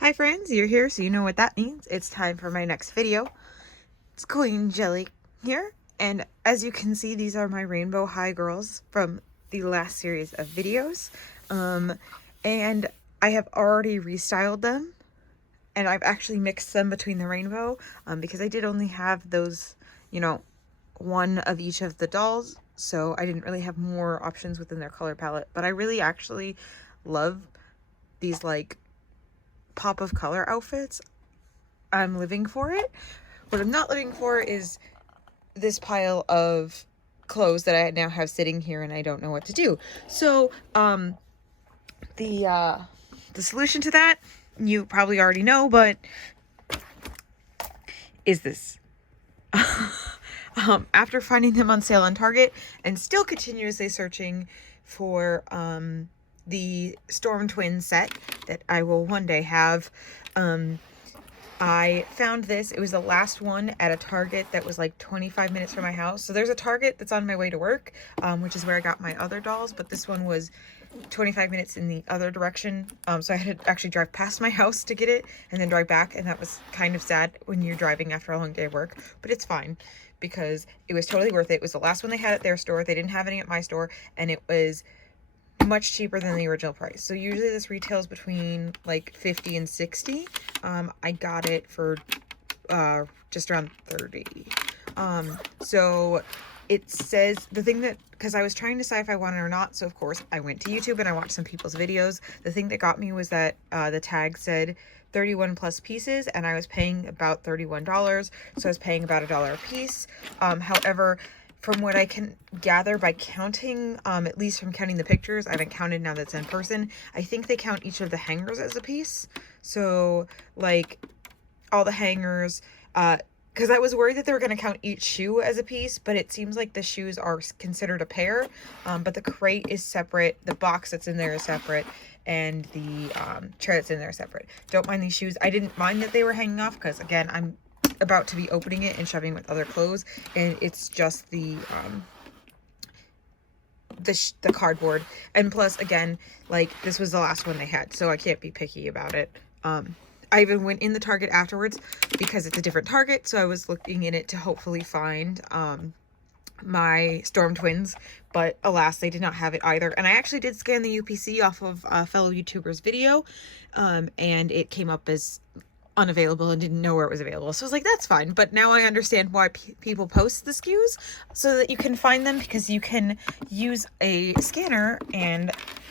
Hi friends, you're here so you know what that means. It's time for my next video. It's Queen Jelly here, and as you can see, these are my Rainbow High girls from the last series of videos. And I have already restyled them, and I've actually mixed them between the rainbow because I did only have those, one of each of the dolls, so I didn't really have more options within their color palette. But I really actually love these like pop of color outfits. I'm living for it. What I'm not living for is this pile of clothes that I now have sitting here and I don't know what to do. So, the solution to that, you probably already know, but is this. After finding them on sale on Target and still continuously searching for the Storm Twin set that I will one day have, I found this. It was the last one at a Target that was like 25 minutes from my house. So there's a Target that's on my way to work, which is where I got my other dolls, but this one was 25 minutes in the other direction. So I had to actually drive past my house to get it and then drive back, and that was kind of sad when you're driving after a long day of work, but it's fine because it was totally worth it. It was the last one they had at their store. They didn't have any at my store, and it was much cheaper than the original price. So usually this retails between like 50 and 60. I got it for just around 30. So it says the thing that, because I was trying to decide if I wanted it or not, so of course I went to YouTube and I watched some people's videos. The thing that got me was that the tag said 31 plus pieces, and I was paying about $31, so I was paying about $1 a piece. However, from what I can gather by counting, at least from counting the pictures, I haven't counted now that's in person, I think they count each of the hangers as a piece. So, like, all the hangers, because I was worried that they were going to count each shoe as a piece, but it seems like the shoes are considered a pair, but the crate is separate, the box that's in there is separate, and the chair that's in there is separate. Don't mind these shoes. I didn't mind that they were hanging off because, again, I'm about to be opening it and shoving with other clothes, and it's just the cardboard. And plus, again, like, this was the last one they had, so I can't be picky about it. I even went in the Target afterwards because it's a different Target, so I was looking in it to hopefully find my Storm Twins, but alas, they did not have it either. And I actually did scan the UPC off of a fellow YouTuber's video, and it came up as unavailable and didn't know where it was available. So I was like, that's fine. But now I understand why people post the SKUs so that you can find them, because you can use a scanner, and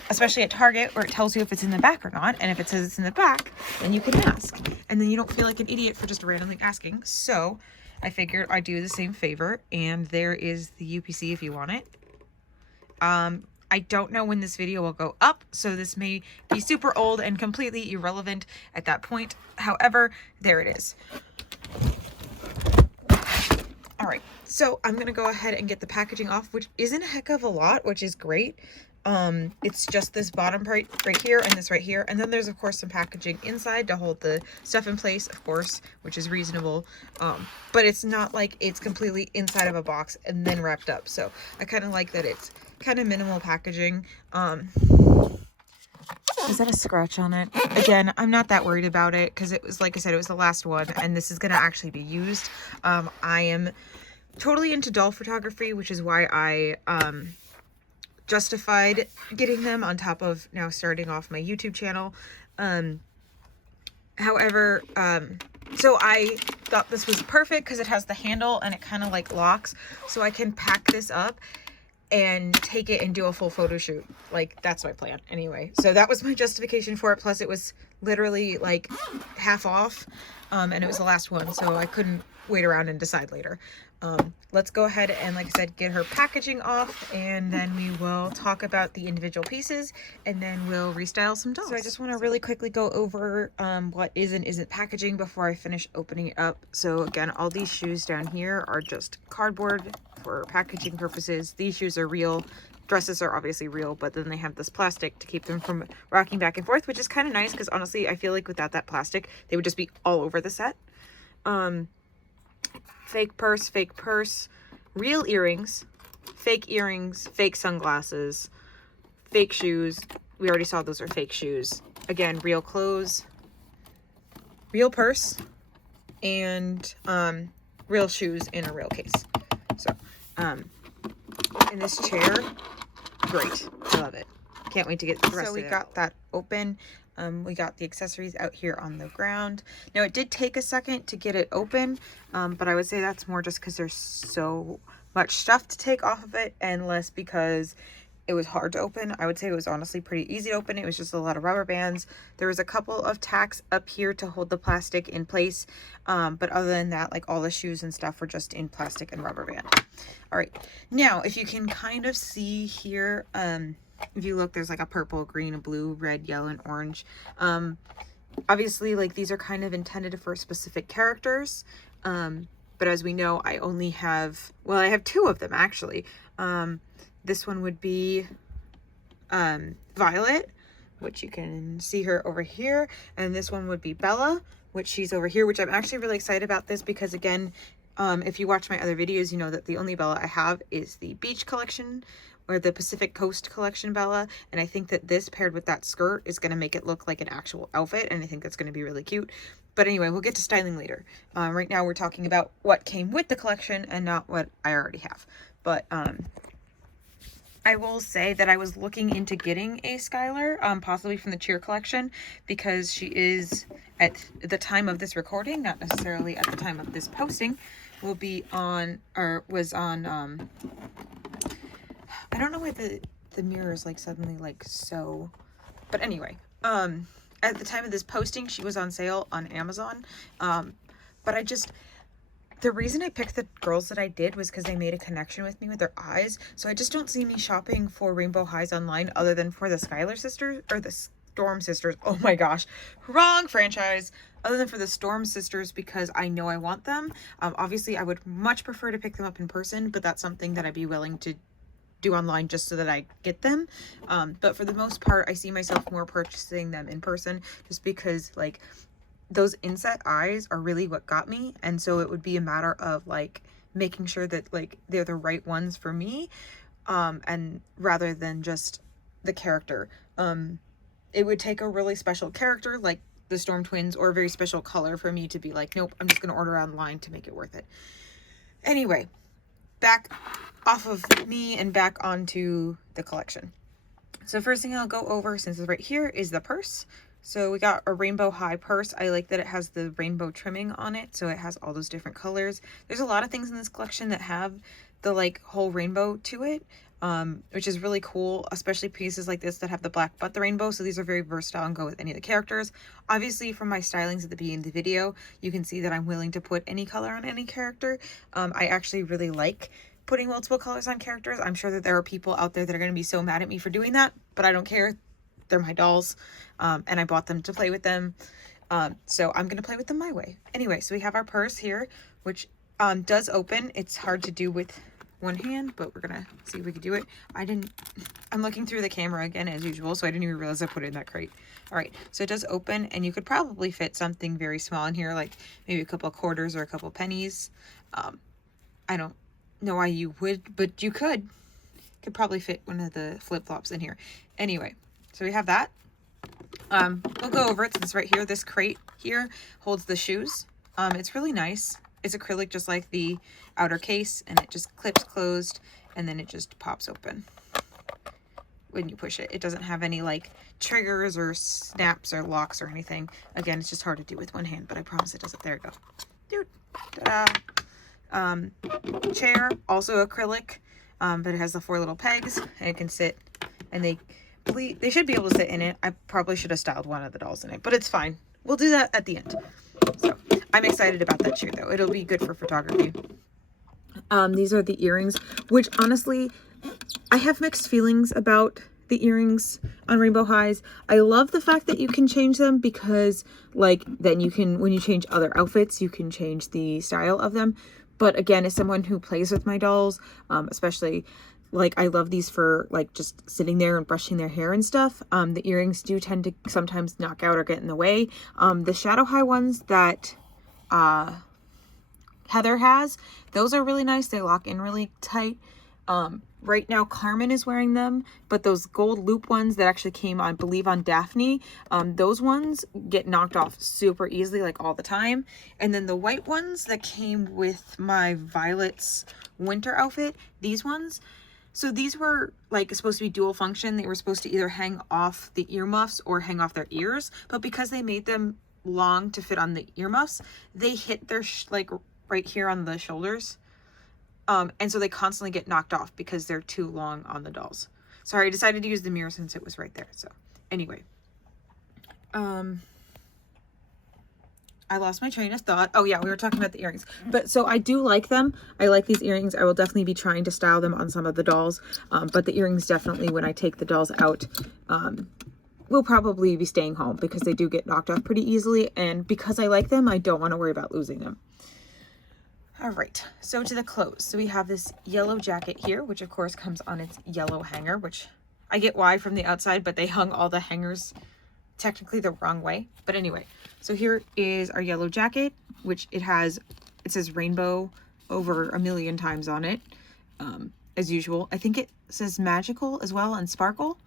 especially at Target where it tells you if it's in the back or not. And if it says it's in the back, then you can ask. And then you don't feel like an idiot for just randomly asking. So I figured I'd do the same favor, and there is the UPC if you want it. I don't know when this video will go up, so this may be super old and completely irrelevant at that point. However, there it is. All right, so I'm gonna go ahead and get the packaging off, which isn't a heck of a lot, which is great. It's just this bottom part right here and this right here, and then there's of course some packaging inside to hold the stuff in place, of course, which is reasonable. But it's not like it's completely inside of a box and then wrapped up. So I kind of like that it's kind of minimal packaging. Is that a scratch on it? Again, I'm not that worried about it because it was, like I said, it was the last one, and this is gonna actually be used. I am totally into doll photography, which is why I justified getting them on top of now starting off my YouTube channel. However, so I thought this was perfect because it has the handle and it kind of like locks, so I can pack this up and take it and do a full photo shoot. Like, that's my plan anyway. So that was my justification for it. Plus it was literally like half off, and it was the last one, so I couldn't wait around and decide later. Let's go ahead and, like I said, get her packaging off, and then we will talk about the individual pieces, and then we'll restyle some dolls. So I just want to really quickly go over what is and isn't packaging before I finish opening it up. So again, all these shoes down here are just cardboard for packaging purposes. These shoes are real. Dresses are obviously real, but then they have this plastic to keep them from rocking back and forth, which is kind of nice because honestly, I feel like without that plastic, they would just be all over the set. Fake purse, real earrings, fake sunglasses, fake shoes. We already saw those are fake shoes. Again, real clothes, real purse and real shoes in a real case. So in this chair, great, I love it. Can't wait to get the rest of it. So we got that open. We got the accessories out here on the ground. Now it did take a second to get it open, but I would say that's more just because there's so much stuff to take off of it and less because it was hard to open. I would say it was honestly pretty easy to open. It was just a lot of rubber bands. There was a couple of tacks up here to hold the plastic in place. But other than that, like all the shoes and stuff were just in plastic and rubber band. All right. Now, if you can kind of see here, if you look, there's like a purple, green, a blue, red, yellow, and orange. Obviously, like these are kind of intended for specific characters. But as we know, I only have, well, I have two of them actually. This one would be Violet, which you can see her over here. And this one would be Bella, which she's over here, which I'm actually really excited about this because again, if you watch my other videos, you know that the only Bella I have is the beach collection or the Pacific Coast collection Bella. And I think that this paired with that skirt is going to make it look like an actual outfit. And I think that's going to be really cute. But anyway, we'll get to styling later. Right now we're talking about what came with the collection and not what I already have. But I will say that I was looking into getting a Skylar, possibly from the Cheer collection, because she is, at the time of this recording, not necessarily at the time of this posting, will be on, or was on, I don't know why the mirror is like suddenly like so, but anyway, at the time of this posting, she was on sale on Amazon, but the reason I picked the girls that I did was because they made a connection with me with their eyes. So I just don't see me shopping for Rainbow Highs online other than for the Skylar sisters or the Storm sisters. Oh my gosh, wrong franchise. Other than for the Storm sisters because I know I want them. Obviously, I would much prefer to pick them up in person, but that's something that I'd be willing to do online just so that I get them. But for the most part, I see myself more purchasing them in person just because like those inset eyes are really what got me, and so it would be a matter of like making sure that like they're the right ones for me, and rather than just the character. It would take a really special character like the Storm Twins or a very special color for me to be like, nope, I'm just gonna order online to make it worth it. Anyway, back off of me and back onto the collection. So first thing I'll go over, since it's right here, is the purse. So we got a Rainbow High purse. I like that it has the rainbow trimming on it, so it has all those different colors. There's a lot of things in this collection that have the like whole rainbow to it, which is really cool, especially pieces like this that have the black but the rainbow. So these are very versatile and go with any of the characters. Obviously, from my stylings at the beginning of the video, you can see that I'm willing to put any color on any character. I actually really like putting multiple colors on characters. I'm sure that there are people out there that are going to be so mad at me for doing that, but I don't care. They're my dolls, and I bought them to play with them, so I'm gonna play with them my way. Anyway, so we have our purse here, which does open. It's hard to do with one hand, but we're gonna see if we can do it. I'm looking through the camera again as usual, so I didn't even realize I put it in that crate. All right, so it does open, and you could probably fit something very small in here, like maybe a couple of quarters or a couple of pennies. I don't know why you would, but you could probably fit one of the flip-flops in here. Anyway, so we have that. We'll go over it since right here, this crate here holds the shoes. It's really nice. It's acrylic just like the outer case, and it just clips closed and then it just pops open when you push it. It doesn't have any like triggers or snaps or locks or anything. Again, it's just hard to do with one hand, but I promise it does it. There you go. Dude. Ta-da. Chair, also acrylic, but it has the 4 little pegs and it can sit, and they should be able to sit in it. I probably should have styled one of the dolls in it, but it's fine. We'll do that at the end. So I'm excited about that chair though. It'll be good for photography. These are the earrings, which honestly, I have mixed feelings about the earrings on Rainbow Highs. I love the fact that you can change them because like then you can, when you change other outfits, you can change the style of them. But again, as someone who plays with my dolls, especially like I love these for like just sitting there and brushing their hair and stuff. The earrings do tend to sometimes knock out or get in the way. The Shadow High ones that Heather has, those are really nice. They lock in really tight. Right now Carmen is wearing them, but those gold loop ones that actually came on, I believe, on Daphne, those ones get knocked off super easily, like all the time. And then the white ones that came with my Violet's winter outfit, these ones, so these were like supposed to be dual function. They were supposed to either hang off the earmuffs or hang off their ears, but because they made them long to fit on the earmuffs, they hit their like right here on the shoulders. And so they constantly get knocked off because they're too long on the dolls. Sorry, I decided to use the mirror since it was right there. So anyway, I lost my train of thought. Oh yeah, we were talking about the earrings. But so I do like them. I like these earrings. I will definitely be trying to style them on some of the dolls. But the earrings definitely, when I take the dolls out, will probably be staying home because they do get knocked off pretty easily. And because I like them, I don't want to worry about losing them. All right, so to the clothes. So we have this yellow jacket here, which of course comes on its yellow hanger, which I get why from the outside, but they hung all the hangers technically the wrong way. But anyway, so here is our yellow jacket, which it says rainbow over a million times on it, as usual. I think it says magical as well and sparkle.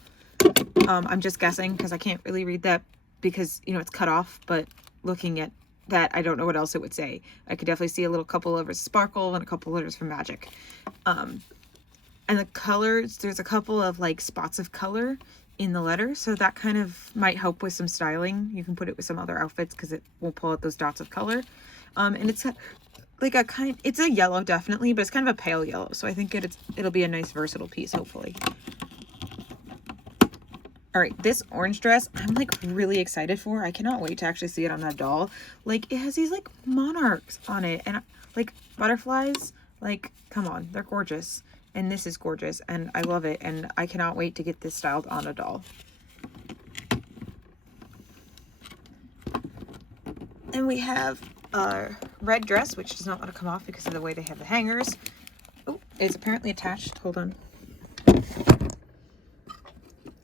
I'm just guessing because I can't really read that because, you know, it's cut off, but looking at that, I don't know what else it would say. I could definitely see a little couple letters sparkle and a couple letters for magic. And the colors, there's a couple of like spots of color in the letter, so that kind of might help with some styling. You can put it with some other outfits because it will pull out those dots of color. And it's like it's a yellow definitely, but it's kind of a pale yellow, so I think it'll be a nice versatile piece hopefully. All right, this orange dress, I'm like really excited for. I cannot wait to actually see it on that doll. Like it has these like monarchs on it and like butterflies. Like, come on, they're gorgeous. And this is gorgeous and I love it. And I cannot wait to get this styled on a doll. And we have a red dress, which does not want to come off because of the way they have the hangers. Oh, it's apparently attached. Hold on.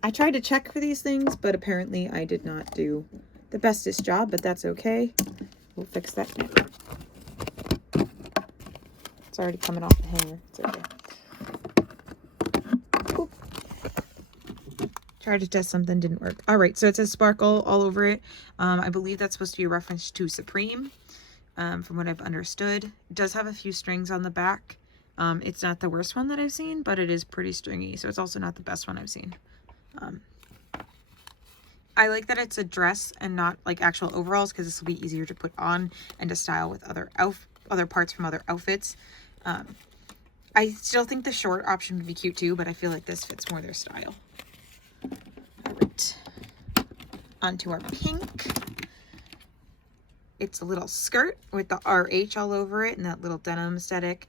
I tried to check for these things, but apparently I did not do the bestest job, but that's okay. We'll fix that now. It's already coming off the hanger. It's okay. Oop. Tried to test something, didn't work. All right, so it says sparkle all over it. I believe that's supposed to be a reference to Supreme, from what I've understood. It does have a few strings on the back. It's not the worst one that I've seen, but it is pretty stringy, so it's also not the best one I've seen. I like that it's a dress and not like actual overalls because this will be easier to put on and to style with other parts from other outfits. I still think the short option would be cute too, but I feel like this fits more their style. All right, onto our pink. It's a little skirt with the RH all over it and that little denim aesthetic.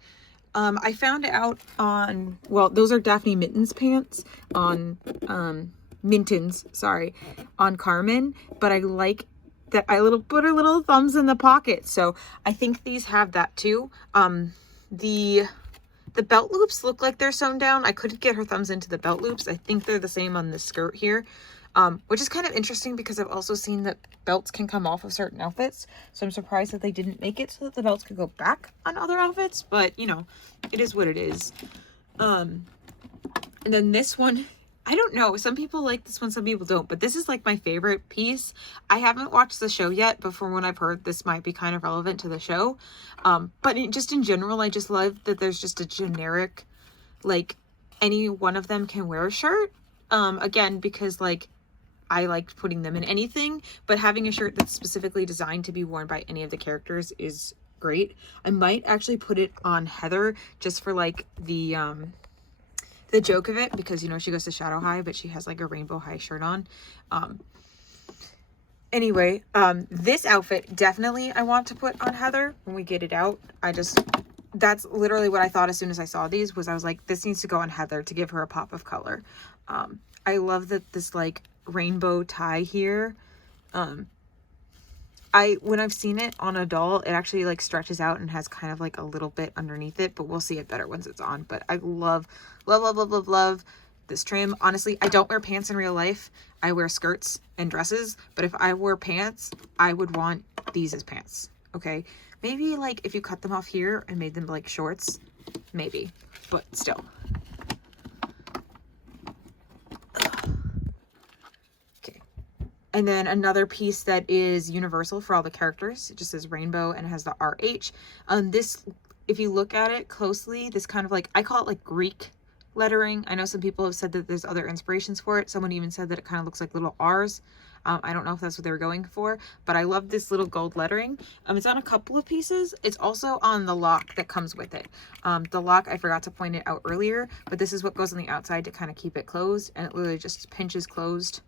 I found out on, well, those are Daphne Mittens pants on, Mintons, sorry, on Carmen, but I like that I put her little thumbs in the pocket. So I think these have that too. The belt loops look like they're sewn down. I couldn't get her thumbs into the belt loops. I think they're the same on the skirt here. Which is kind of interesting because I've also seen that belts can come off of certain outfits. So I'm surprised that they didn't make it so that the belts could go back on other outfits. But, you know, it is what it is. And then this one, I don't know. Some people like this one, some people don't. But this is like my favorite piece. I haven't watched the show yet, but from what I've heard, this might be kind of relevant to the show. But just in general, I just love that there's just a generic, like, any one of them can wear a shirt. Again, because, like, I liked putting them in anything, but having a shirt that's specifically designed to be worn by any of the characters is great. I might actually put it on Heather just for like the joke of it, because, you know, she goes to Shadow High, but she has like a Rainbow High shirt on. Anyway, this outfit definitely I want to put on Heather when we get it out. That's literally what I thought as soon as I saw these, was I was like, this needs to go on Heather to give her a pop of color. I love that this like rainbow tie here. When I've seen it on a doll, it actually like stretches out and has kind of like a little bit underneath it, but we'll see it better once it's on. But I love this trim. Honestly, I don't wear pants in real life. I wear skirts and dresses, but if I wore pants, I would want these as pants. Okay, maybe like if you cut them off here and made them like shorts, maybe, but still. And then another piece that is universal for all the characters. It just says rainbow and it has the RH. This, if you look at it closely, this kind of like, I call it like Greek lettering. I know some people have said that there's other inspirations for it. Someone even said that it kind of looks like little R's. I don't know if that's what they were going for, but I love this little gold lettering. It's on a couple of pieces. It's also on the lock that comes with it. The lock, I forgot to point it out earlier, but this is what goes on the outside to kind of keep it closed, and it literally just pinches closed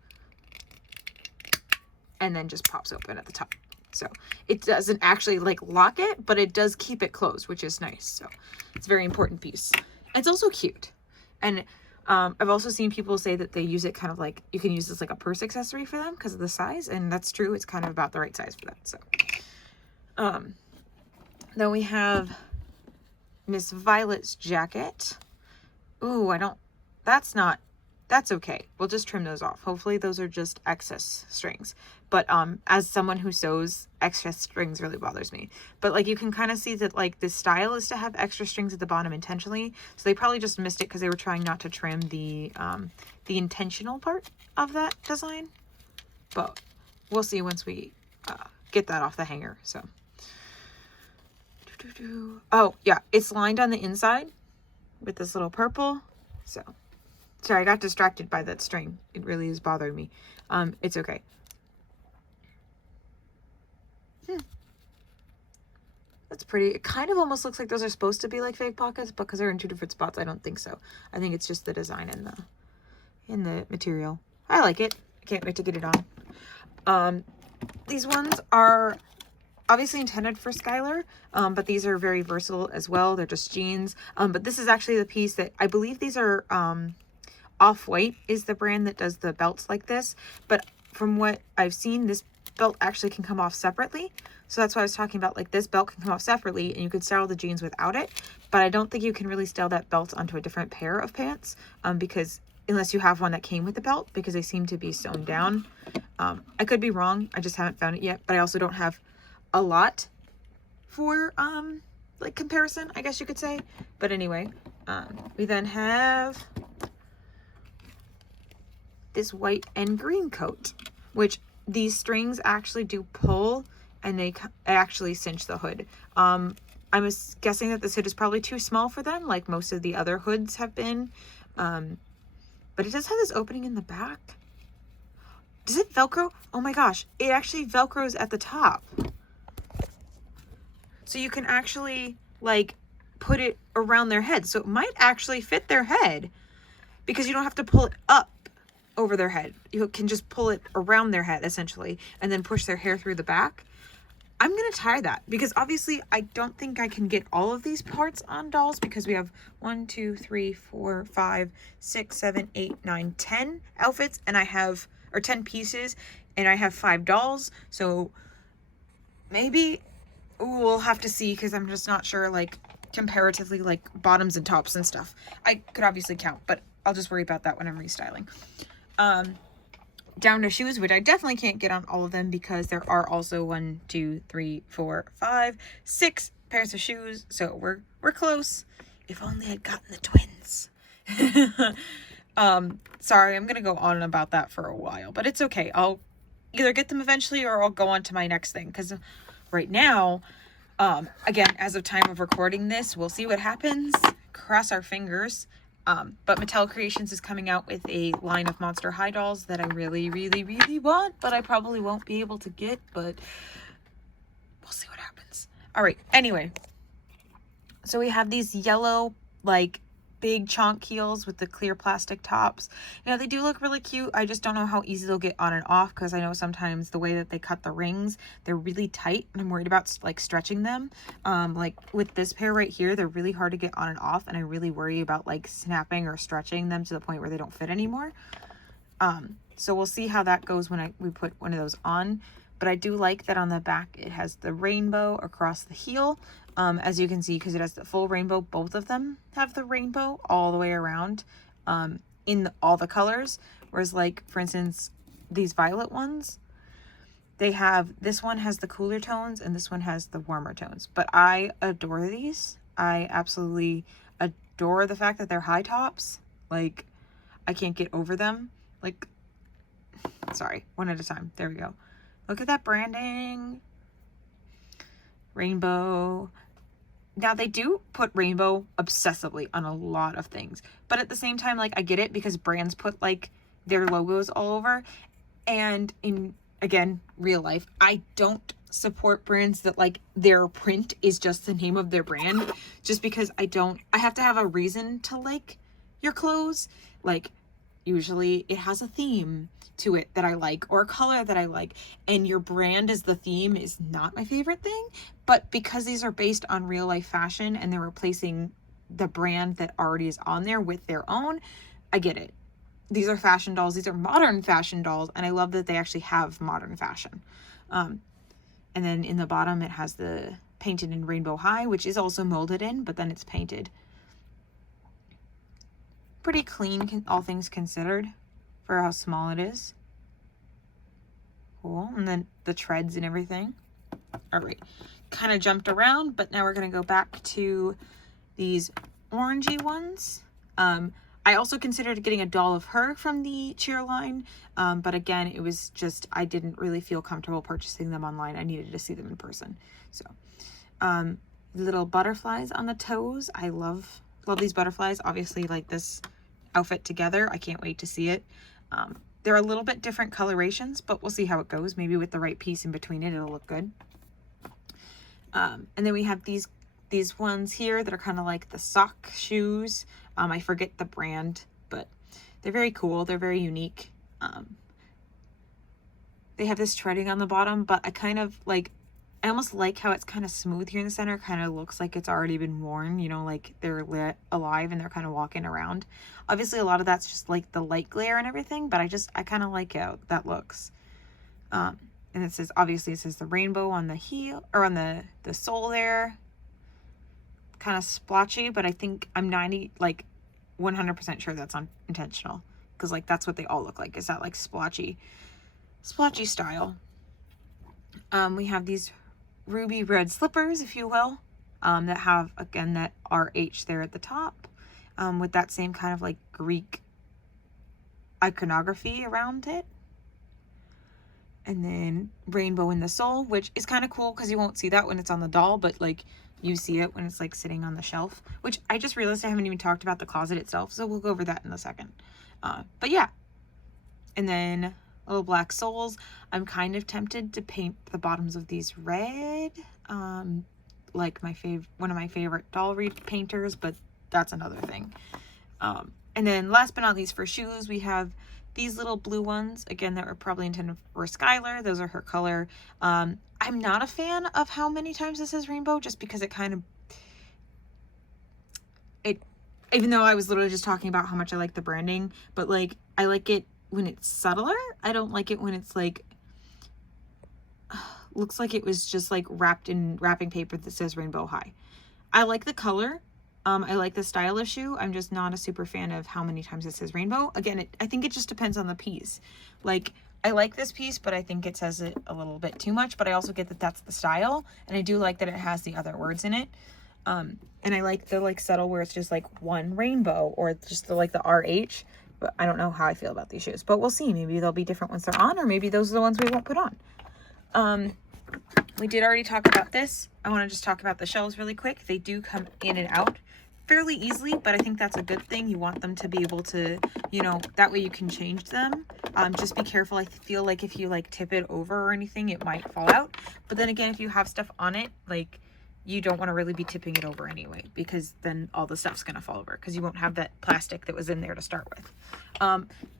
and then just pops open at the top. So it doesn't actually like lock it, but it does keep it closed, which is nice. So it's a very important piece. It's also cute. And I've also seen people say that they use it kind of like, you can use this like a purse accessory for them because of the size, and that's true. It's kind of about the right size for that. So then we have Miss Violet's jacket. Ooh, that's okay. We'll just trim those off. Hopefully those are just excess strings. But as someone who sews, excess strings really bothers me. But like you can kind of see that like this style is to have extra strings at the bottom intentionally. So they probably just missed it because they were trying not to trim the intentional part of that design. But we'll see once we get that off the hanger. So oh yeah, it's lined on the inside with this little purple. So sorry, I got distracted by that string. It really is bothering me. It's okay. That's pretty. It kind of almost looks like those are supposed to be like fake pockets, but because they're in two different spots, I don't think so. I think it's just the design in the material. I like it. I can't wait to get it on. These ones are obviously intended for Skylar, but these are very versatile as well. They're just jeans. But this is actually the piece that I believe these are Off-White is the brand that does the belts like this. But from what I've seen, this belt actually can come off separately. So that's why I was talking about, like, this belt can come off separately and you could style the jeans without it. But I don't think you can really style that belt onto a different pair of pants because unless you have one that came with the belt, because they seem to be sewn down. I could be wrong. I just haven't found it yet. But I also don't have a lot for like comparison, I guess you could say. But anyway, we then have this white and green coat, which these strings actually do pull and they actually cinch the hood. I'm guessing that this hood is probably too small for them, like most of the other hoods have been. But it does have this opening in the back. Does it Velcro? Oh my gosh, it actually Velcros at the top. So you can actually like put it around their head. So it might actually fit their head because you don't have to pull it up over their head. You can just pull it around their head essentially and then push their hair through the back. I'm going to try that because obviously I don't think I can get all of these parts on dolls because we have 1, 2, 3, 4, 5, 6, 7, 8, 9, 10 outfits and I have, or 10 pieces and I have 5 dolls. So maybe we'll have to see because I'm just not sure like comparatively like bottoms and tops and stuff. I could obviously count, but I'll just worry about that when I'm restyling. Down to shoes, which I definitely can't get on all of them because there are also 1, 2, 3, 4, 5, 6 pairs of shoes. So we're close. If only I'd gotten the twins. Sorry, I'm gonna go on about that for a while, but it's okay. I'll either get them eventually or I'll go on to my next thing because right now, again, as of time of recording this, we'll see what happens. Cross our fingers. But Mattel Creations is coming out with a line of Monster High dolls that I really, really, really want, but I probably won't be able to get, but we'll see what happens. All right. Anyway, so we have these yellow, like, big chonk heels with the clear plastic tops. You know, they do look really cute. I just don't know how easy they'll get on and off because I know sometimes the way that they cut the rings, they're really tight and I'm worried about like stretching them. Like with this pair right here, they're really hard to get on and off and I really worry about like snapping or stretching them to the point where they don't fit anymore. So we'll see how that goes when we put one of those on. But I do like that on the back it has the rainbow across the heel. As you can see, because it has the full rainbow, both of them have the rainbow all the way around in all the colors. Whereas like, for instance, these violet ones, they have, this one has the cooler tones and this one has the warmer tones. But I adore these. I absolutely adore the fact that they're high tops. Like, I can't get over them. Like, Sorry, one at a time. There we go. Look at that branding. Rainbow. Now they do put rainbow obsessively on a lot of things, but at the same time, like, I get it because brands put like their logos all over. And in, again, real life, I don't support brands that like their print is just the name of their brand, just because I have to have a reason to like your clothes. Like, usually it has a theme to it that I like, or a color that I like, and your brand as the theme is not my favorite thing. But because these are based on real life fashion and they're replacing the brand that already is on there with their own, I get it. These are fashion dolls. These are modern fashion dolls, and I love that they actually have modern fashion. And then in the bottom, it has the painted in Rainbow High, which is also molded in, but then it's painted. Pretty clean, all things considered, for how small it is. Cool. And then the treads and everything. All right. Kind of jumped around, but now we're going to go back to these orangey ones. I also considered getting a doll of her from the cheer line, but again, it was just, I didn't really feel comfortable purchasing them online. I needed to see them in person. So, little butterflies on the toes. I love these butterflies. Obviously, like this outfit together, I can't wait to see it. They're a little bit different colorations, but we'll see how it goes. Maybe with the right piece in between it, it'll look good. And then we have these ones here that are kind of like the sock shoes. I forget the brand, but they're very cool. They're very unique. They have this treading on the bottom, but I almost like how it's kind of smooth here in the center. Kind of looks like it's already been worn, you know, like they're lit alive and they're kind of walking around. Obviously, a lot of that's just like the light glare and everything, but I kind of like how that looks. And it says, obviously it says the rainbow on the heel, or on the sole there. Kind of splotchy, but I think I'm 100% sure that's intentional, because like that's what they all look like, is that like splotchy style. We have these ruby red slippers, if you will, that have, again, that RH there at the top, with that same kind of like Greek iconography around it. And then rainbow in the sole, which is kind of cool because you won't see that when it's on the doll, but like you see it when it's like sitting on the shelf, which I just realized I haven't even talked about the closet itself, so we'll go over that in a second. But yeah. And then little black soles. I'm kind of tempted to paint the bottoms of these red, like one of my favorite doll painters, but that's another thing. And then last but not least, for shoes, we have these little blue ones, again, that were probably intended for Skylar. Those are her color. I'm not a fan of how many times this says rainbow, just because even though I was literally just talking about how much I like the branding, but like, I like it when it's subtler. I don't like it when it's like, looks like it was just like wrapped in wrapping paper that says Rainbow High. I like the color. I like the style of shoe. I'm just not a super fan of how many times it says rainbow. Again, I think it just depends on the piece. Like, I like this piece, but I think it says it a little bit too much, but I also get that that's the style, and I do like that it has the other words in it. And I like the like subtle where it's just like one rainbow, or just the like the RH, but I don't know how I feel about these shoes, but we'll see. Maybe they'll be different once they're on, or maybe those are the ones we won't put on. We did already talk about this. I want to just talk about the shelves really quick. They do come in and out fairly easily, but I think that's a good thing. You want them to be able to, you know, that way you can change them. Just be careful. I feel like if you like tip it over or anything, it might fall out. But then again, if you have stuff on it, like, you don't want to really be tipping it over anyway, because then all the stuff's going to fall over, because you won't have that plastic that was in there to start with.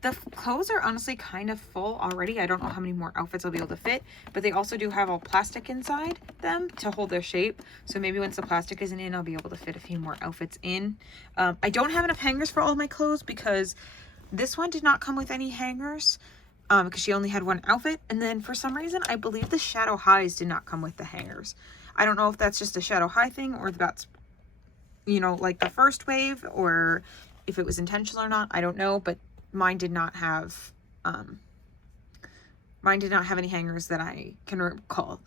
The clothes are honestly kind of full already. I don't know how many more outfits I'll be able to fit, but they also do have all plastic inside them to hold their shape. So maybe once the plastic isn't in, I'll be able to fit a few more outfits in. I don't have enough hangers for all of my clothes, because this one did not come with any hangers, because she only had one outfit. And then for some reason, I believe the Shadow Highs did not come with the hangers. I don't know if that's just a Shadow High thing, or if that's, you know, like the first wave, or if it was intentional or not. I don't know, but mine did not have any hangers that I can recall.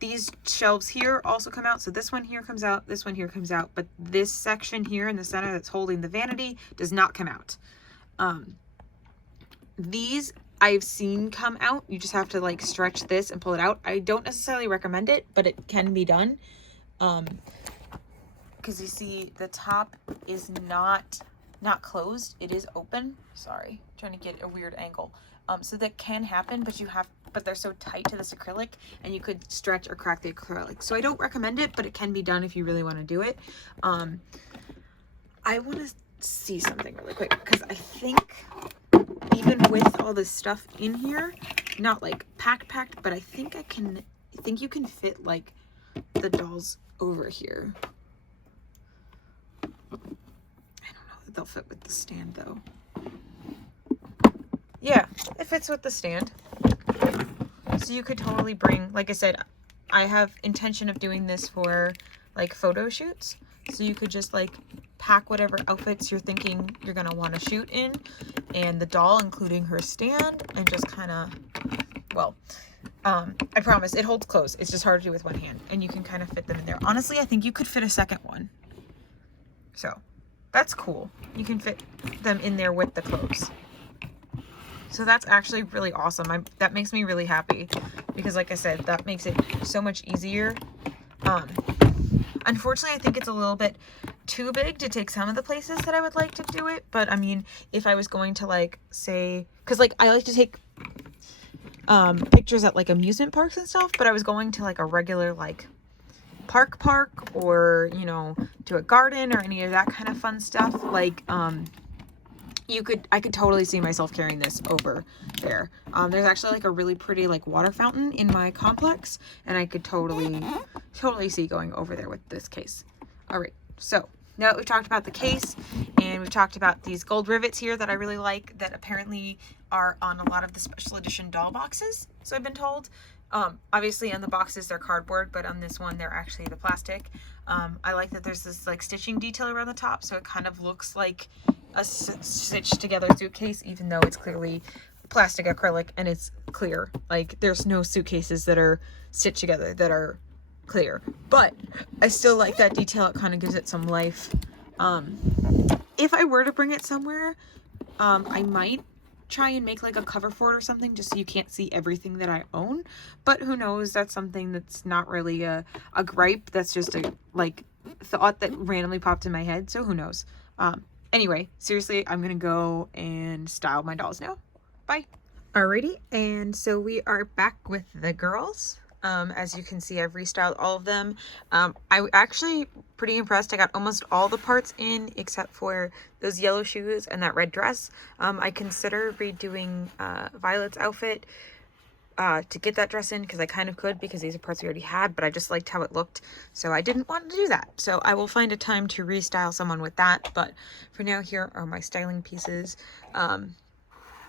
These shelves here also come out. So this one here comes out, this one here comes out, but this section here in the center that's holding the vanity does not come out. These I've seen come out. You just have to like stretch this and pull it out. I don't necessarily recommend it, but it can be done. Because you see the top is not closed, it is open. Sorry, trying to get a weird angle. So that can happen, but they're so tight to this acrylic, and you could stretch or crack the acrylic. So I don't recommend it, but it can be done if you really want to do it. I want to see something really quick, because I think even with all this stuff in here, not like packed, but I think you can fit like the dolls over here. I don't know if they'll fit with the stand though. Yeah, it fits with the stand. So you could totally bring, like I said, I have intention of doing this for like photo shoots. So you could just like pack whatever outfits you're thinking you're gonna want to shoot in, and the doll, including her stand, and just kind of, well, I promise it holds clothes. It's just hard to do with one hand, and you can kind of fit them in there. Honestly, I think you could fit a second one. So that's cool. You can fit them in there with the clothes. So that's actually really awesome. That makes me really happy, because like I said, that makes it so much easier. Unfortunately, I think it's a little bit too big to take some of the places that I would like to do it. But I mean, if I was going to like say, because like I like to take pictures at like amusement parks and stuff, but I was going to like a regular like park, or you know, to a garden or any of that kind of fun stuff, like I could totally see myself carrying this over there. There's actually like a really pretty like water fountain in my complex, and I could totally see going over there with this case. All right, so now that we've talked about the case, and we've talked about these gold rivets here that I really like, that apparently are on a lot of the special edition doll boxes, so I've been told. Obviously on the boxes they're cardboard, but on this one they're actually the plastic. I like that there's this like stitching detail around the top, so it kind of looks like a stitched together suitcase, even though it's clearly plastic acrylic and it's clear. Like there's no suitcases that are stitched together that are clear, but I still like that detail. It kind of gives it some life. If I were to bring it somewhere, I might try and make like a cover for it or something, just so you can't see everything that I own. But who knows, that's something that's not really a gripe, that's just a like thought that randomly popped in my head, so who knows. Anyway, seriously, I'm gonna go and style my dolls now. Bye. Alrighty, and so we are back with the girls. As you can see, I've restyled all of them. I'm actually pretty impressed. I got almost all the parts in except for those yellow shoes and that red dress. I consider redoing Violet's outfit to get that dress in, because I kind of could, because these are parts we already had, but I just liked how it looked, so I didn't want to do that. So I will find a time to restyle someone with that, but for now, here are my styling pieces.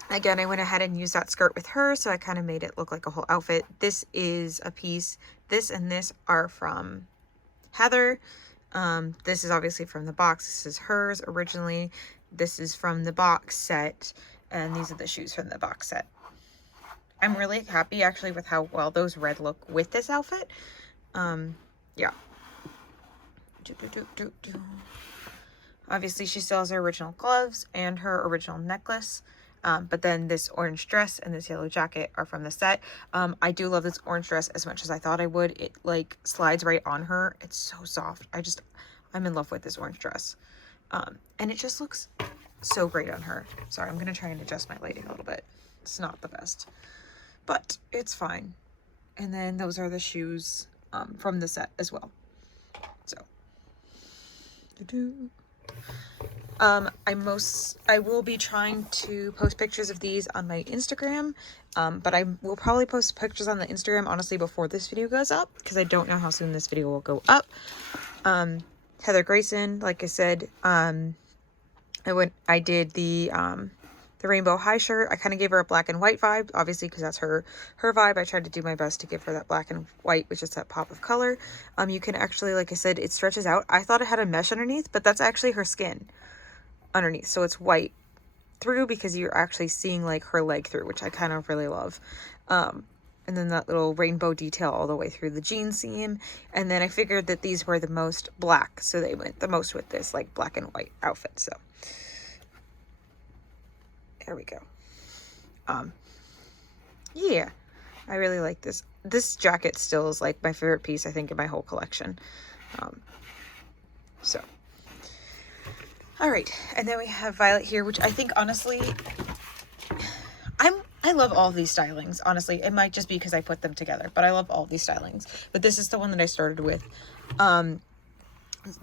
Again, I went ahead and used that skirt with her, so I kind of made it look like a whole outfit. This is a piece. This and this are from Heather. This is obviously from the box. This is hers originally. This is from the box set, and these are the shoes from the box set. I'm really happy actually with how well those red look with this outfit. Yeah. Obviously, she still has her original gloves and her original necklace. But then this orange dress and this yellow jacket are from the set. I do love this orange dress as much as I thought I would. It like slides right on her. It's so soft. I'm in love with this orange dress. And it just looks so great on her. Sorry, I'm gonna try and adjust my lighting a little bit. It's not the best, but it's fine. And then those are the shoes from the set as well. So I will be trying to post pictures of these on my Instagram, but I will probably post pictures on the Instagram honestly before this video goes up, because I don't know how soon this video will go up. Heather Grayson, like I said, I did the rainbow high shirt. I kind of gave her a black and white vibe, obviously, because that's her vibe. I tried to do my best to give her that black and white, which is that pop of color. You can actually, like I said, it stretches out. I thought it had a mesh underneath, but that's actually her skin underneath, so it's white through, because you're actually seeing like her leg through, which I kind of really love. And then that little rainbow detail all the way through the jean seam. And then I figured that these were the most black, so they went the most with this like black and white outfit. So there we go. Yeah, I really like this. This jacket still is like my favorite piece, I think, in my whole collection. So, all right. And then we have Violet here, which I think honestly, I love all these stylings, honestly. It might just be because I put them together, but I love all these stylings. But this is the one that I started with.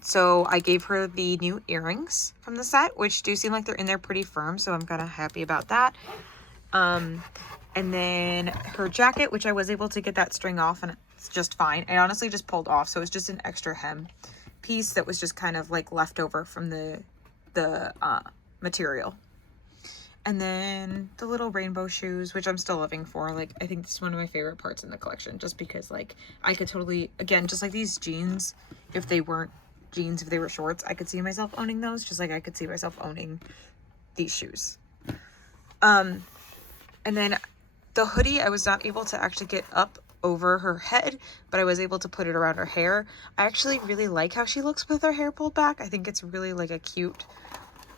So I gave her the new earrings from the set, which do seem like they're in there pretty firm, so I'm kind of happy about that. And then her jacket, which I was able to get that string off, and it's just fine. I honestly just pulled off, so it's just an extra hem piece that was just kind of like left over from the material. And then the little rainbow shoes, which I'm still living for. Like, I think this is one of my favorite parts in the collection, just because like I could totally, again, just like these jeans, if they weren't jeans, if they were shorts, I could see myself owning those, just like I could see myself owning these shoes. And then the hoodie, I was not able to actually get up over her head, but I was able to put it around her hair. I actually really like how she looks with her hair pulled back. I think it's really like a cute,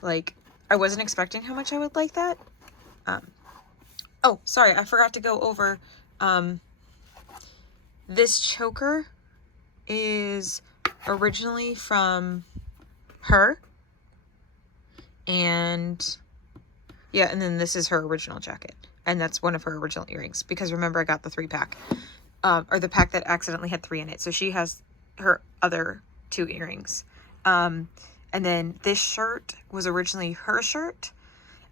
like, I wasn't expecting how much I would like that. Oh, sorry, I forgot to go over, this choker is originally from her, and yeah, and then this is her original jacket, and that's one of her original earrings, because remember I got the 3-pack, or the pack that accidentally had 3 in it, so she has her other 2 earrings. And then this shirt was originally her shirt,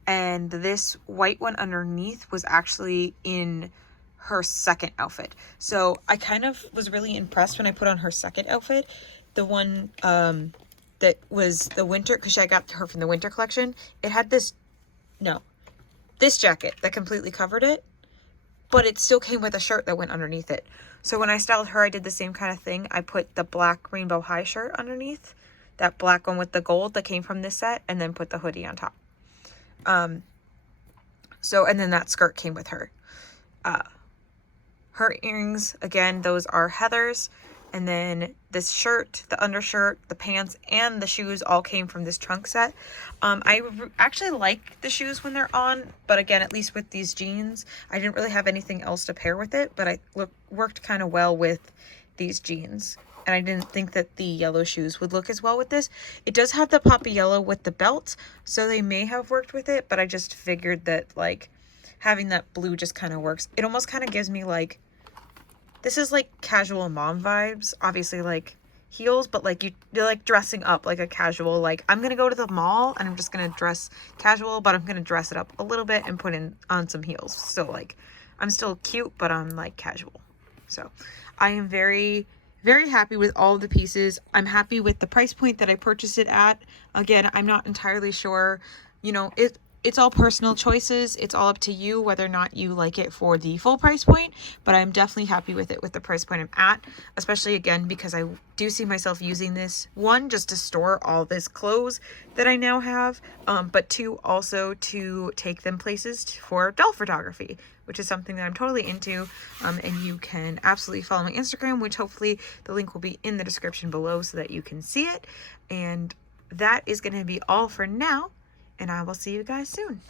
and this white one underneath was actually in her second outfit. So I kind of was really impressed when I put on her second outfit, the one that was the winter, because I got her from the winter collection. It had this jacket that completely covered it, but it still came with a shirt that went underneath it. So when I styled her, I did the same kind of thing. I put the black rainbow high shirt underneath, that black one with the gold that came from this set, and then put the hoodie on top. So, and then that skirt came with her. Her earrings, again, those are Heather's. And then this shirt, the undershirt, the pants, and the shoes all came from this trunk set. I actually like the shoes when they're on, but again, at least with these jeans, I didn't really have anything else to pair with it, but I worked kind of well with these jeans. And I didn't think that the yellow shoes would look as well with this. It does have the poppy yellow with the belt, so they may have worked with it, but I just figured that like having that blue just kind of works. It almost kind of gives me like, this is like casual mom vibes, obviously like heels, but like you're like dressing up like a casual, like I'm gonna go to the mall and I'm just gonna dress casual, but I'm gonna dress it up a little bit and put on some heels. So like I'm still cute, but I'm like casual. So I am very, very happy with all of the pieces. I'm happy with the price point that I purchased it at. Again, I'm not entirely sure, you know, it's all personal choices. It's all up to you whether or not you like it for the full price point, but I'm definitely happy with it with the price point I'm at, especially again because I do see myself using this, one, just to store all this clothes that I now have, but two, also to take them places for doll photography, which is something that I'm totally into. And you can absolutely follow my Instagram, which hopefully the link will be in the description below so that you can see it. And that is going to be all for now. And I will see you guys soon.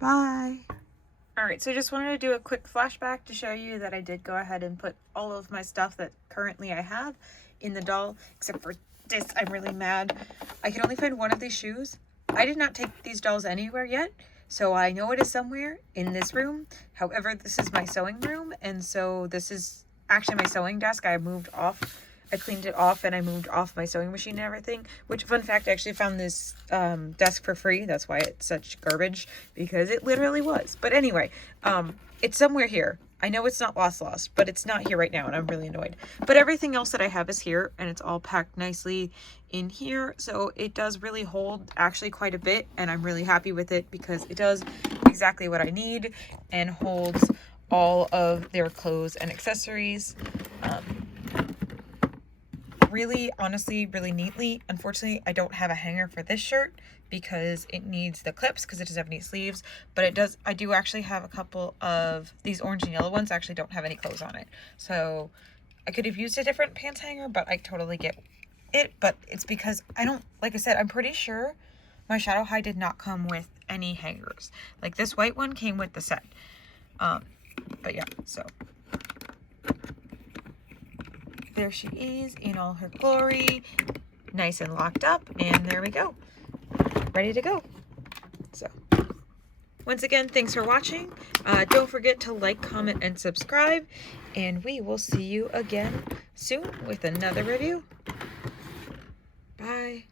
Bye. All right, so I just wanted to do a quick flashback to show you that I did go ahead and put all of my stuff that currently I have in the doll, except for this. I'm really mad. I can only find one of these shoes. I did not take these dolls anywhere yet, so I know it is somewhere in this room. However, this is my sewing room, and so this is actually my sewing desk. I moved off. I cleaned it off and I moved off my sewing machine and everything, which, fun fact, I actually found this desk for free. That's why it's such garbage, because it literally was. But anyway, it's somewhere here. I know it's not lost, but it's not here right now, and I'm really annoyed. But everything else that I have is here, and it's all packed nicely in here. So it does really hold actually quite a bit, and I'm really happy with it because it does exactly what I need and holds all of their clothes and accessories. Really, honestly, really neatly. Unfortunately, I don't have a hanger for this shirt because it needs the clips because it doesn't have any sleeves, but it does. I do actually have a couple of these orange and yellow ones actually don't have any clothes on it. So I could have used a different pants hanger, but I totally get it. But it's because I don't, like I said, I'm pretty sure my Shadow High did not come with any hangers. Like this white one came with the set. But yeah, so there she is in all her glory, nice and locked up, and there we go, ready to go. So once again, thanks for watching. Don't forget to like, comment, and subscribe, and we will see you again soon with another review. Bye.